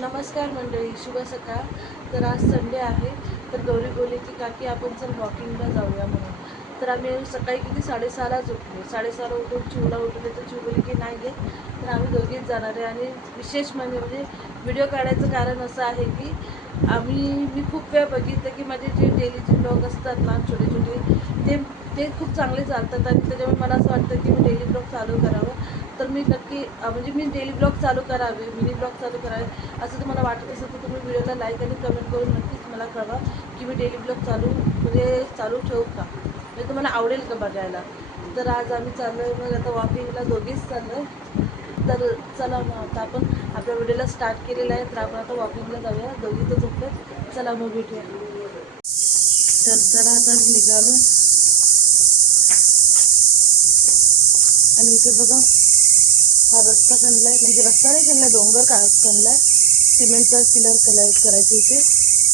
नमस्कार मंडळी शुभ सकाळ. तर आज संडे आहे. तर गौरी बोलली की काकी आपण चल वॉकिंगला जाऊया म्हणून. तर आम्ही सकाळी किती? साडेसहालाच उठलो साडेसहाला उठून चिवला उठले तर चिव बोलली की नाही घेत तर आम्ही दोघीच जाणार आहे. आणि विशेष म्हणजे म्हणजे व्हिडिओ काढायचं कारण असं आहे की आम्ही मी खूप वेळ बघितलं की माझे जे डेलीचे ब्लॉग असतात ना छोटे छोटे ते ते खूप चांगले चालतात. आणि त्याच्यामुळे मला असं वाटतं की मी डेली ब्लॉग चालू करावं. तर मी नक्की म्हणजे मी डेली ब्लॉग चालू करावे मिनी ब्लॉग चालू करावे असं तुम्हाला वाटत असेल तर तुम्ही व्हिडिओला लाईक आणि कमेंट करून नक्कीच मला कळवा की मी डेली ब्लॉग चालू म्हणजे चालू ठेवू का? म्हणजे तुम्हाला आवडेल का बघायला? तर आज आम्ही चाललो आहे मग आता वॉकिंगला दोघीच चाललो आहे तर चला मग आता आपण आपल्या व्हिडिओला स्टार्ट केलेला आहे तर आपण आता वॉकिंगला जाऊया. दोघी तर झोपले चला मग भेटूया. तर चला आता निघालो. आणि इथे बघा हा रस्ता खणलाय म्हणजे रस्ता नाही खणलाय डोंगर का खणलाय. सिमेंटचा पिलर कलाय करायचे इथे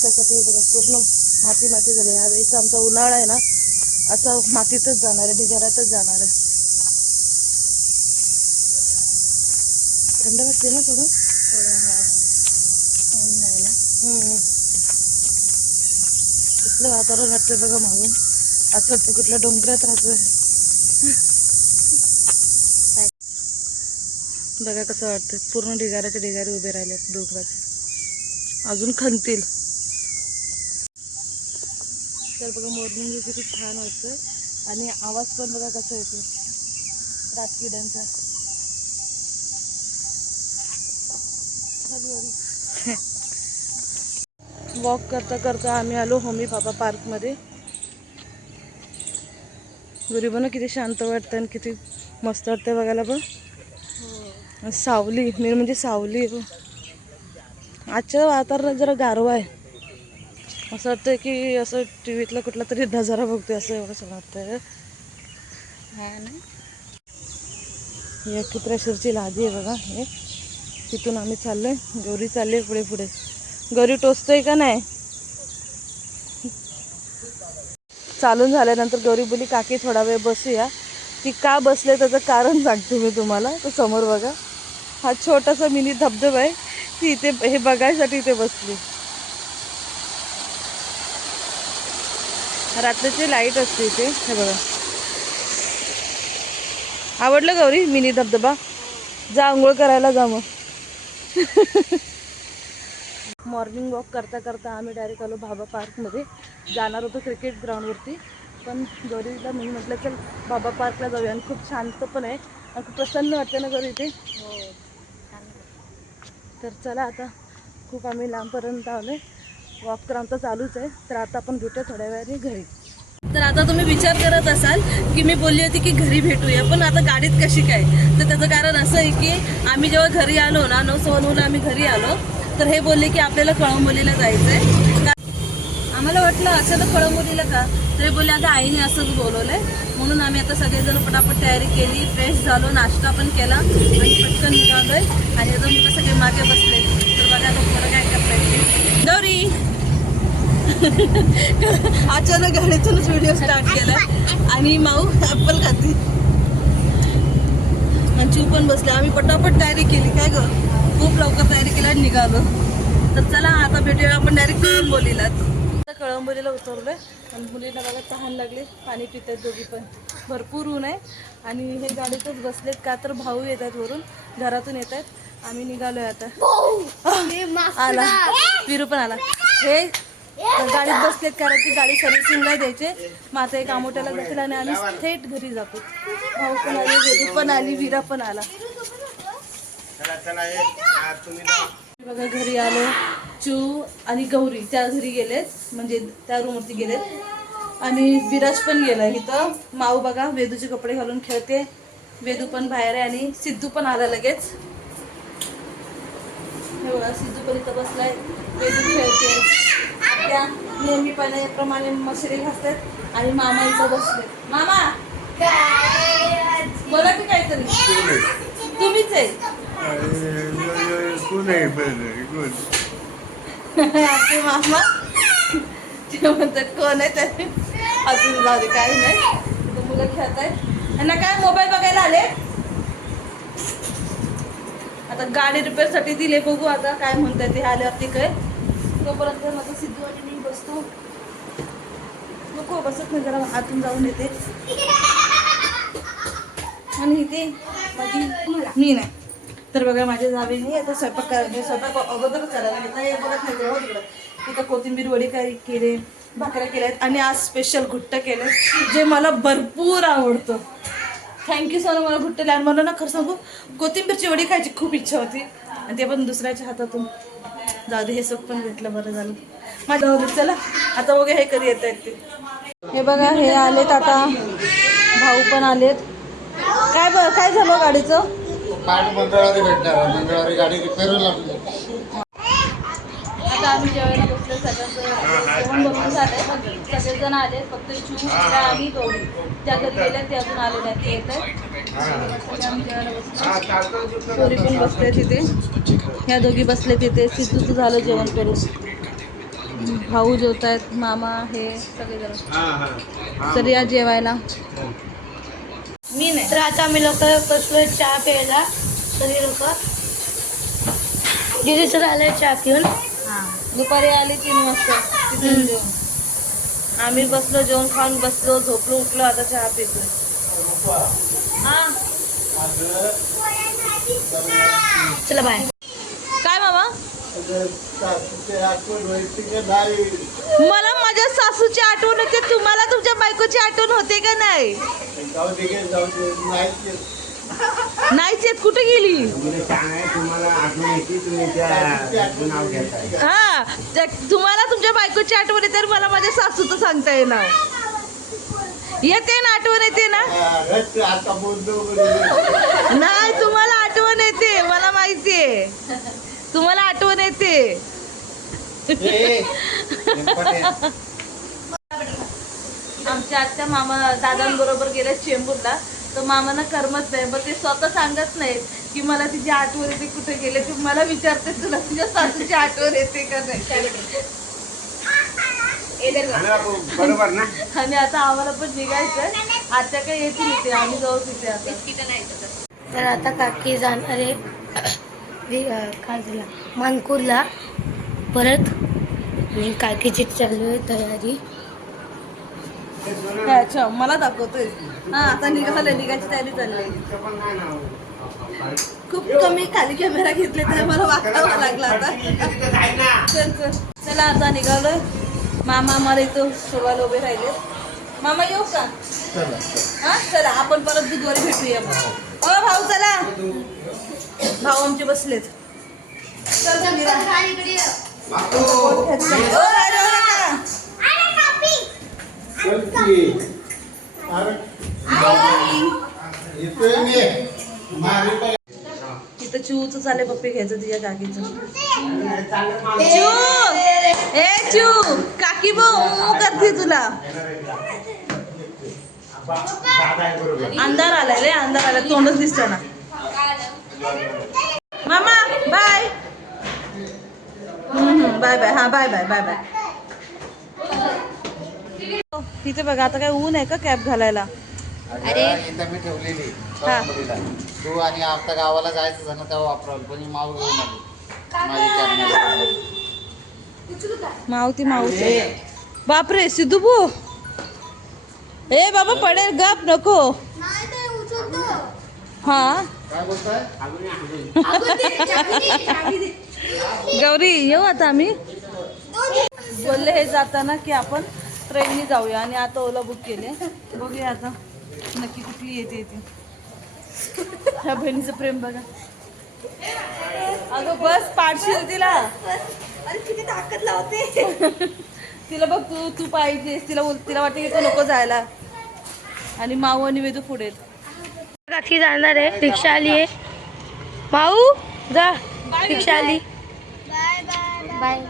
त्यासाठी बघा पूर्ण माती माती झाली. ह्या वेळेचा आमचा उन्हाळा आहे ना असा मातीतच जाणार आहे ढिगाऱ्यातच जाणार आहे. थंड वाटते ना थोडं? थोडं ऊन नाही ना. कसलं वातावरण वाटतं बघा मागून. असं वाटतं कुठल्या डोंगरात राहतोय. बघा कसं वाटतं पूर्ण ढिगाऱ्याचे ढिगारे उभे राहिले डोंगराचे अजून खणतील तर बघा मॉर्निंग किती छान वाटतं आणि आवाज पण बघा कसा येतो रातकिड्यांचा वॉक करता करता आम्ही आलो होमी बाबा पार्कमध्ये गरीबांना किती शांत वाटतं आणि किती मस्त वाटतं बघायला बघ सावली मेन म्हणजे सावली. आजच्या वातावरणात जरा गारवा आहे. असं वाटतं की असं टी व्हीतला कुठला तरी नजारा बघतोय असं एवढं सगळं वाटतं हा अख्खी लादी आहे बघा हे. तिथून आम्ही चाललोय. गौरी चालली आहे पुढे पुढे. गौरी टोचतोय का नाही? चालून झाल्यानंतर गौरी बोली काकी थोडा वेळ बसूया. ती का बसले त्याचं कारण सांगते मी तुम्हाला. तर समोर बघा. हा छोटासा मिनी धबधबा आहे. ती इथे हे बघायसाठी इथे बसली. रात्रीची लाइट असते इथे. हे बघा. आवडलं गौरी मिनी धबधबा? जा आंघोळ करायला जा मग. मॉर्निंग वॉक करता करता आम्ही डायरेक्ट आलो बाबा पार्कमध्ये जाणार होतो क्रिकेट ग्राउंडवरती पण गौरीला मी म्हटलं चल बाबा पार्कला जाऊया. आणि खूप शांत पण आहे आणि खूप प्रसन्न वाटतं ना गौरी इथे. हो. तर चला आता खूप आम्ही लांबपर्यंत आलो वॉक तर आमचा चालूच आहे. तर आता आपण भेटूया थोड्या वेळाने घरी. तर आता तुम्ही विचार करत असाल की मी बोलली होती की घरी भेटूया पण आता गाडीत कशी काय? तर त्याचं कारण असं आहे की आम्ही जेव्हा घरी आलो ना नऊ सव्वा नऊला आम्ही घरी आलो तर हे बोलले की आपल्याला कळंबोलीला जायचं आहे आम्हाला वाटलं अचानक कळंबोलीला का? तरी बोलले आता आईने असंच बोलवलंय. म्हणून आम्ही आता सगळेजण पटापट तयारी केली फ्रेश झालो नाश्ता पण केला आणि पटकन निघालोय. आणि आता मुलं सगळे मागे बसले. तर बघा आता तुम्हाला काय करता येईल. गौरी! अचानक गाडीतूनच व्हिडिओ स्टार्ट केला. आणि माऊ ॲपल खाती. आणि चिव पण बसले. आम्ही पटापट तयारी केली. काय ग? खूप लवकर तयारी केली आणि निघालो. तर चला आता भेटूया आपण डायरेक्ट कळंबोलीला. आता कळंबोलीला उतरलोय आणि मुलींना बघा तहान लागली पाणी पितात दोघी पण. भरपूर ऊन आहे आणि हे गाडीतच बसलेत का तर भाऊ येत आहेत वरून घरातून येत आहेत आम्ही निघालोय आता. आला. विरू पण आला. हे गाडीत बसलेत कारण की गाडी सर्व्हिसिंगला द्यायचे. मग आता एक आमोट्याला जातील आणि आम्ही थेट घरी जातो. भाऊ पण आली वेदू पण आली विरा पण आला. बघा घरी आलो. चू आणि गौरी त्या घरी गेलेत. म्हणजे त्या रूमवरती गेलेत. आणि विराज पण गेलाय इथं. माऊ बघा वेदूचे कपडे घालून खेळते. वेदू पण बाहेर आहे आणि सिद्धू पण आला लगेच. हे बघा सिद्धू पण इथं बसलाय. वेदू खेळते. त्या नेहमीपणे प्रमाणे मशिरी घासतात आणि मामा इथं बसले. मामा! बोला की काहीतरी. तुम्हीच आहे. कोण आहे बरं कोण आपले मामा. ते म्हणतात कोण आहे ते? अजून जाऊ दे काही नाही. इथं मुलं खेळत आहेत. यांना काय मोबाईल बघायला आले? आता गाडी रिपेअरसाठी दिले बघू आता काय म्हणतात ते आल्यावरती काय. तोपर्यंत माझा सिद्धू आणि मी बसतो. नको बसत नाही जरा आतून जाऊन येते. आणि इथे माझी मी नाही. तर बघा माझ्या जावेने आता स्वयंपाक करायचे म्हणजे स्वयंपाक अगोदरच करायला घेतला हे बघत नाही तेव्हा तिकडं. तिथं कोथिंबीर वडी काय केले भाकऱ्या आहेत. आणि आज स्पेशल घुट्ट केलं जे मला भरपूर आवडतं. थँक्यू सर मला घुट्ट लहान मला ना खरं सांगू कोथिंबीरची वडी खायची खूप इच्छा होती. आणि ते पण दुसऱ्याच्या हातातून. जाऊ दे हे सग पण भेटलं बरं झालं. माझ्या चला. आता बघा हे कधी येत आहेत ते. हे बघा हे आलेत आता. भाऊ पण आलेत. काय ब काय झालं हो गाडीचं? पाठ मंगळवारी भेटणार मंगळवारी गाडी रिपेअर लागली. आता आम्ही जेवायला बसलो सगळ्यांचं जेवण बनवून झालंय. सगळेजण आले फक्त त्या आणि गौरी त्या घरी गेल्या ते अजून आले नाही ते येत बसलो. गौरी पण बसले तिथे ह्या दोघी बसले तिथे सिद्धूचं झालं जेवण करून. भाऊ जेवत आहेत मामा हे सगळेजण. तर या जेवायला. मी नाही. तर आता आम्ही लोक बसलोय चहा प्यायला. सगळे लोक. दिदी सर आले चहा पिऊन. दुपारी आली तीन वाजता. तिथून जेवण आम्ही बसलो जेवण खाऊन बसलो झोपलो उठलो आता चहा पितो हा चला बाय मला माझ्या सासूची आठवण होते. तुम्हाला तुमच्या बायकोची आठवण होते का नाही? नाहीच येत. कुठे गेली? हा त्या- तुम्हाला तुमच्या बायकोची आठवण येते तर मला माझ्या सासूचं सांगता येणार. येते ना आठवण येते ना? नाही तुम्हाला आठवण येते. मला माहितीये. तुम्हाला आठवण येते. आमच्या आत्या मामा दादांबरोबर गेल्या चेंबूरला. तर मामाना करमत नाही मग ते स्वतः सांगत नाहीत की मला तिची आठवण येते कुठे गेले ते. मला विचारते तुला तुझ्या सासूची आठवण येते का नाही? बरोबर ना? आणि आता आम्हाला पण निघायचंय. आत्या काय येतील इथे? आम्ही जाऊ तिथे आता. तर आता काकी जाणार आहे. वि- अं, काय झाला? मानपूरला परत आणि काकीची चालू आहे तयारी अच्छा मला दाखवतोय. हा आता निघालं निघायची तयारी चालली. खूप कमी खाली कॅमेरा घेतले तर मला वाकावं लागला आता. चल चल. चला आता निघालोय. मामा आम्हाला इथं शोभाला उभे राहिले. मामा येऊ का? हा चला आपण परत बुधवारी भेटूया मग. ओ भाऊ चला. भाऊ आमचे बसलेत. चल चल ओ, तिथं चूच चाले पप्पी घ्यायचं तिच्या काकीचं चू ए चू काकी भाऊ करते तुला. अंधार आलाय रे अंधार आलाय. तोंडच दिसत ना. मामा बाय बाय बाय हा बाय बाय बाय बाय तिथे बघा आता काय ऊन आहे का कॅब घालायला? अरे. मी ठेवलेली तू आणि आता गावाला जायचं झालं तेव्हा वापराल पण ही माऊ घेऊन आली माझी मावती मावती. बापरे सिद्धू भू ए बाबा पडेल. गप नको. हा? काय बोलताय? गौरी येऊ आता आम्ही. बोलले हे जाताना की आपण ट्रेननी जाऊया आणि आता ओला बुक केले. बघूया आता. नक्की कुठली येते येते ह्या बहिणीचं प्रेम बघा. अगं बस पाडशील तिला. अरे किती ताकद लावते. तिला बघ तू तू पाहिजेस तिला बोल तिला वाटते की तू नको जायला. आणि माऊ आणि वेदू पुढे. काकी जाणार आहे रिक्षा आली आहे. माऊ जा रिक्षा आली. बाय.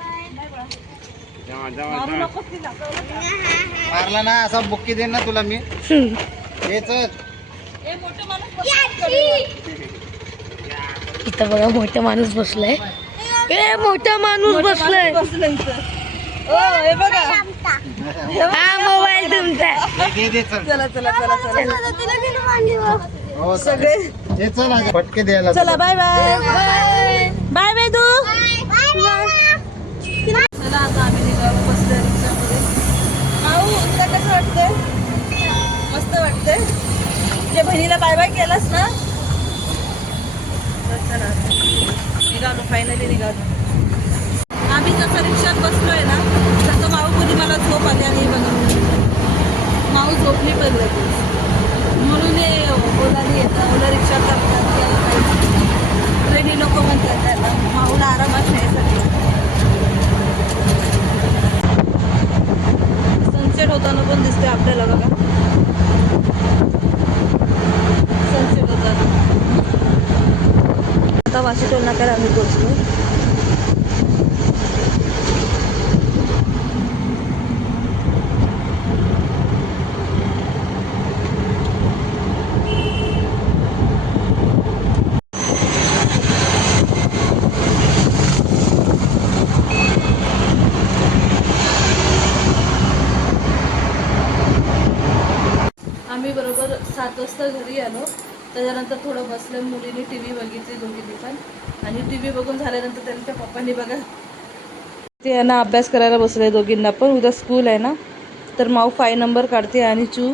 मारला ना असा बुक्की देईन ना तुला मी. हेच ए, मोठं माणूस बसलं. इथं बघा मोठा माणूस बसलाय. ए मोठा माणूस बसलाय. हे बघा. हा मोबाईल तुमचा. दे दे चल. चला चला चला चला. हो सगळे. हे चल फटके द्यायला चला बाय बाय. Bye bye. तू. चला आता आम्ही निघालो बसतोय रिक्षामध्ये तुला कसं वाटतंय? मस्त वाटतंय. तुझ्या बहिणीला बाय बाय केलास ना? चला. निघालो. फायनली निघालो. आम्ही जसं रिक्षात बसलोय ना तसं माऊपुरी मला झोप आली आणि बघा. माऊ झोपली पण लगेच. म्हणून हे ओलाने येतात ओला रिक्षा करतात ट्रेनी लोक म्हणतात त्याला माऊला आरामात न्यायसाठी सनसेट होताना पण दिसते आपल्याला बघा. सनसेट होताना. आता वाशी टोल नाक्याला आम्ही पोचलो आम्ही बरोबर सात वाजता घरी आलो. त्याच्यानंतर थोडं बसलं मुलीने टी व्ही बघितली दोघींनी पण. आणि टी व्ही बघून झाल्यानंतर त्यांच्या पप्पांनी बघा ते यांना अभ्यास करायला बसले दोघींना पण. उद्या स्कूल आहे ना. तर माऊ फाय नंबर काढते आणि चू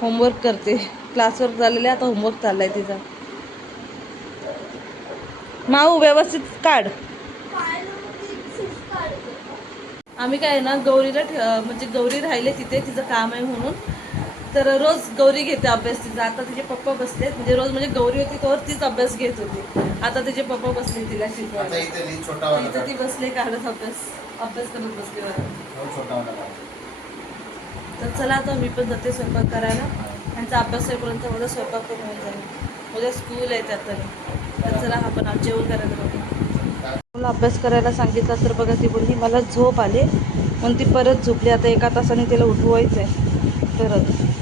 होमवर्क करते. क्लासवर झालेले आता होमवर्क चाललाय तिचा. माऊ व्यवस्थित काढ. आम्ही काय आहे ना गौरीला म्हणजे गौरी राहिले तिथे तिचं काम आहे म्हणून. तर रोज गौरी घेते अभ्यास तिचा. आता तिचे पप्पा बसले म्हणजे रोज म्हणजे गौरी होती तर तीच अभ्यास घेत होती. आता तिचे पप्पा बसले तिला शिकवायला. इथे. ती बसले काढत अभ्यास अभ्यास करत बसले. हो. तर चला आता मी पण जाते स्वयंपाक करायला. त्यांचा अभ्यास होईपर्यंत मला स्वयंपाक पण होऊन जाईल. उद्या स्कूल आहे त्यात तरी. चला आपण आज जेवण करायला बघू. मला अभ्यास करायला सांगितलं तर बघा ती बोलली मला झोप आले. म्हणून ती परत झोपली. आता एका तासाने तिला उठवायचं आहे परत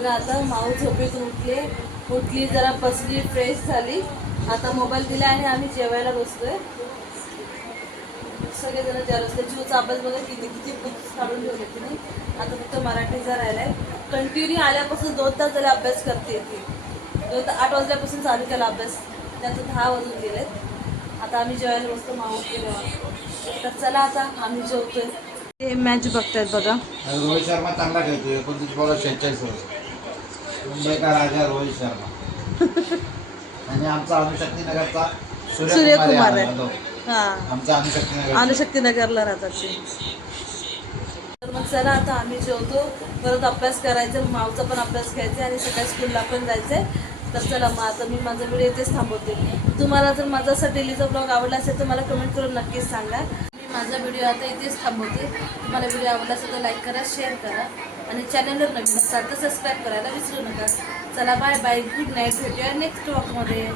बघा आता माऊ झोपेतून उठले. उठली जरा बसली फ्रेश झाली. आता मोबाईल दिला आणि आम्ही जेवायला बसतोय सगळे जण ज्या रस्ते जीवचा अभ्यास बघा किती किती बुक्स काढून ठेवले तिने. आता फक्त मराठीचा राहिलाय. कंटिन्यू आल्यापासून दोन तास झाले अभ्यास करते ती. दोन ता- आठ वाजल्यापासून चालू केला अभ्यास. त्याचं दहा वाजून गेलेत. आता आम्ही जेवायला बसतो माऊ केलं तर चला आता आम्ही जेवतोय. ते मॅच बघतायत बघा. रोहित शर्मा चांगला खेळतोय एकोणतीस बॉल शेहेचाळीस वर्ष. मुंबईचा राजा रोहित शर्मा. आणि आमचा अनुशक्ती नगरचा सूर्यकुमार आहे. हा. आमचा राहतात ते. तर मग चला आता आम्ही जेवतो. परत अभ्यास करायचा मावचा पण अभ्यास घ्यायचा आणि सकाळी स्कूलला पण जायचंय. तर चला मग आता मी माझा व्हिडिओ इथेच थांबवते. तुम्हाला जर माझा असा डेलीचा ब्लॉग आवडला असेल तर मला कमेंट करून नक्कीच सांगा. मी माझा व्हिडिओ आता इथेच थांबवते. तुम्हाला व्हिडिओ आवडला असेल तर लाईक करा शेअर करा. आणि चॅनलवर नवीन असाल तर सबस्क्राईब करायला विसरू नका. चला बाय बाय गुड नाईट भेटूया नेक्स्ट वॉकमध्ये